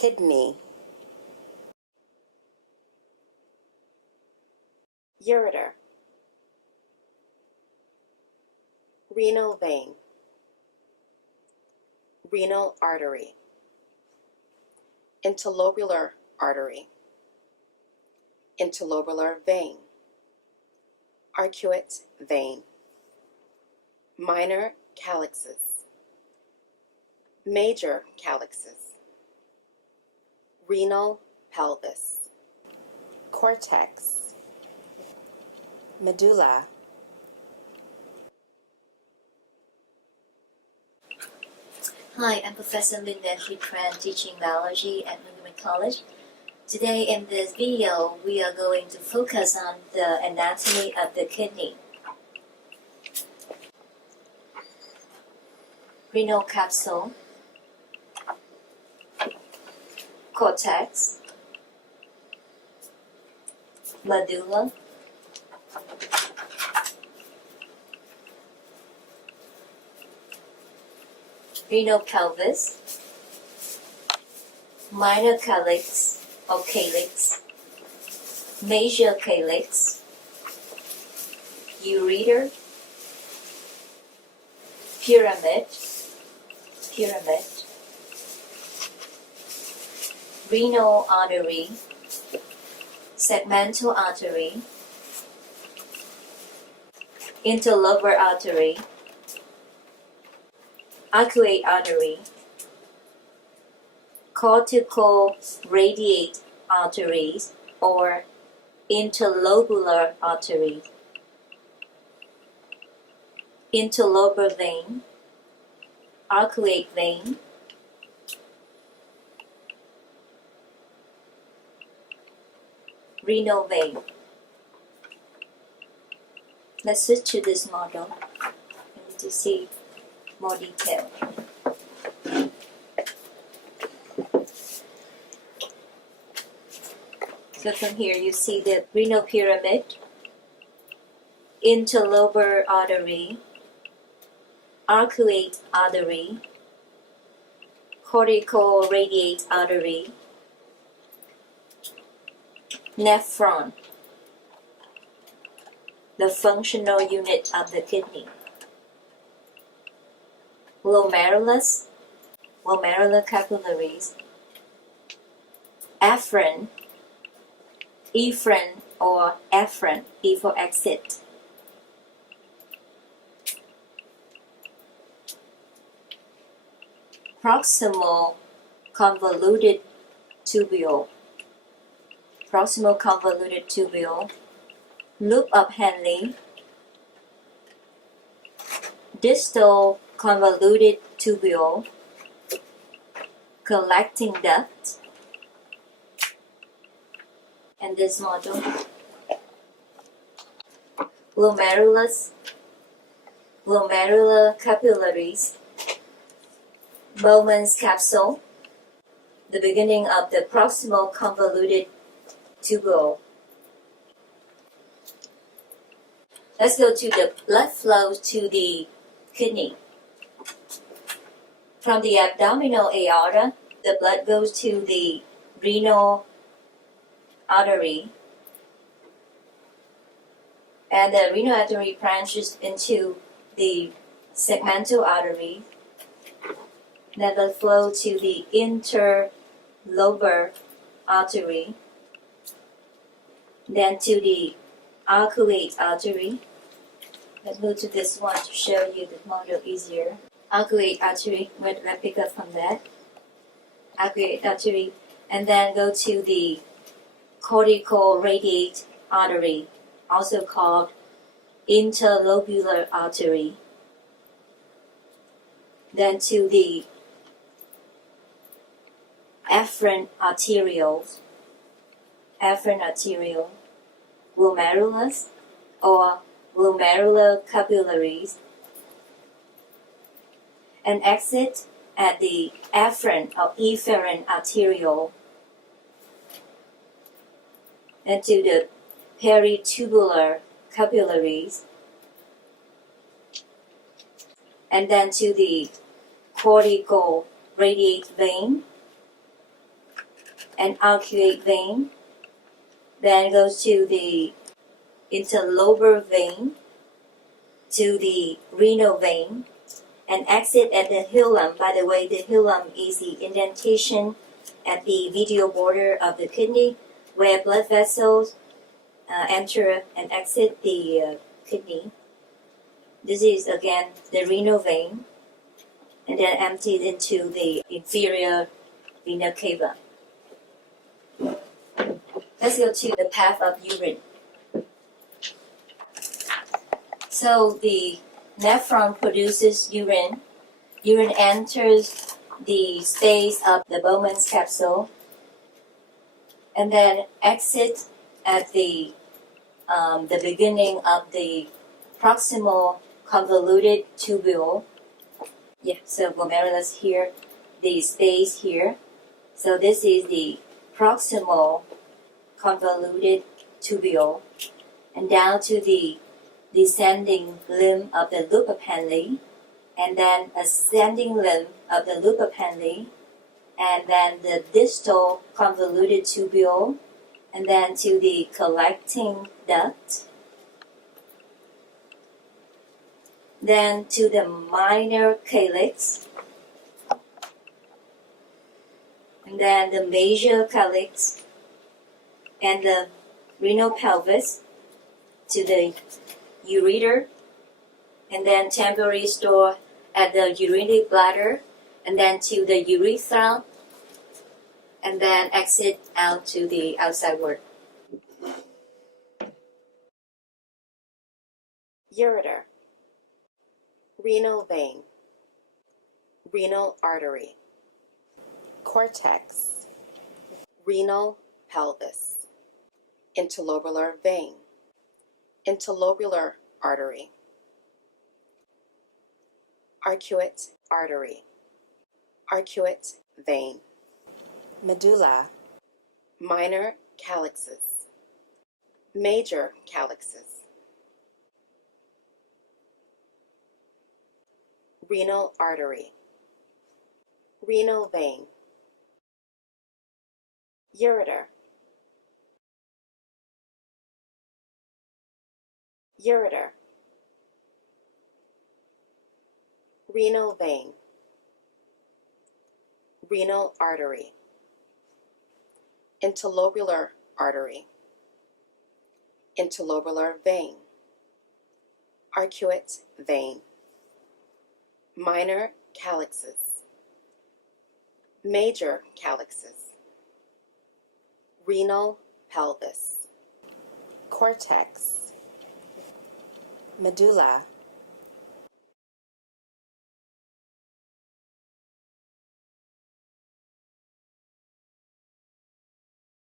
kidney, ureter, renal vein, renal artery, interlobular artery, interlobular vein, arcuate vein, minor calyxes, major calyxes, renal pelvis, cortex, medulla. Hi, I'm Professor Linda Tran, teaching biology at Montgomery College. Today in this video, we are going to focus on the anatomy of the kidney. Renal capsule, cortex, medulla, renal pelvis, minor calyx or calyx, major calyx, ureter, pyramid, renal artery, segmental artery, interlobar artery, arcuate artery, cortical radiate arteries or interlobular artery, interlobar vein, arcuate vein, renal vein. Let's switch to this model to see more detail. So from here you see the renal pyramid, interlobar artery, arcuate artery, cortical radiate artery, nephron, the functional unit of the kidney, glomerulus, glomerular capillaries, afferent, efferent or afferent, E for exit, proximal convoluted tubule, loop of Henle, distal convoluted tubule, collecting duct, and this model, glomerulus, glomerular capillaries, Bowman's capsule, the beginning of the proximal convoluted tubule. Let's go to the blood flow to the kidney. From the abdominal aorta, the blood goes to the renal artery, and the renal artery branches into the segmental artery, then the flow to the interlobar artery, then to the arcuate artery. Let's move to this one to show you the model easier. Arcuate artery, let's pick up from that. Arcuate artery, and then go to the cortical radiate artery, also called interlobular artery. Then to the afferent arteriole, glomerulus or glomerular capillaries, and exit at the afferent or efferent arteriole, and to the peritubular capillaries, and then to the cortical radiate vein, and arcuate vein, then goes to the interlobar vein, to the renal vein, and exit at the hilum. By the way, the hilum is the indentation at the medial border of the kidney where blood vessels enter and exit the kidney. This is again the renal vein, and then emptied into the inferior vena cava. Let's go to the path of urine. So the nephron produces urine. Urine enters the space of the Bowman's capsule and then exits at the beginning of the proximal convoluted tubule. Yeah, so glomerulus here, the space here. So this is the proximal convoluted tubule, and down to the descending limb of the loop appendage, and then ascending limb of the loop appendage, and then the distal convoluted tubule, and then to the collecting duct, then to the minor calyx, and then the major calyx, and the renal pelvis to the ureter, and then temporary store at the urinary bladder, and then to the urethra, and then exit out to the outside world. Ureter, renal vein, renal artery, cortex, renal pelvis, interlobular vein, interlobular artery, arcuate artery, arcuate vein, medulla, minor calyxes, major calyxes, renal artery, renal vein, ureter, ureter, renal vein, renal artery, interlobular artery, interlobular vein, arcuate vein, minor calyxes, major calyxes, renal pelvis, cortex, medulla,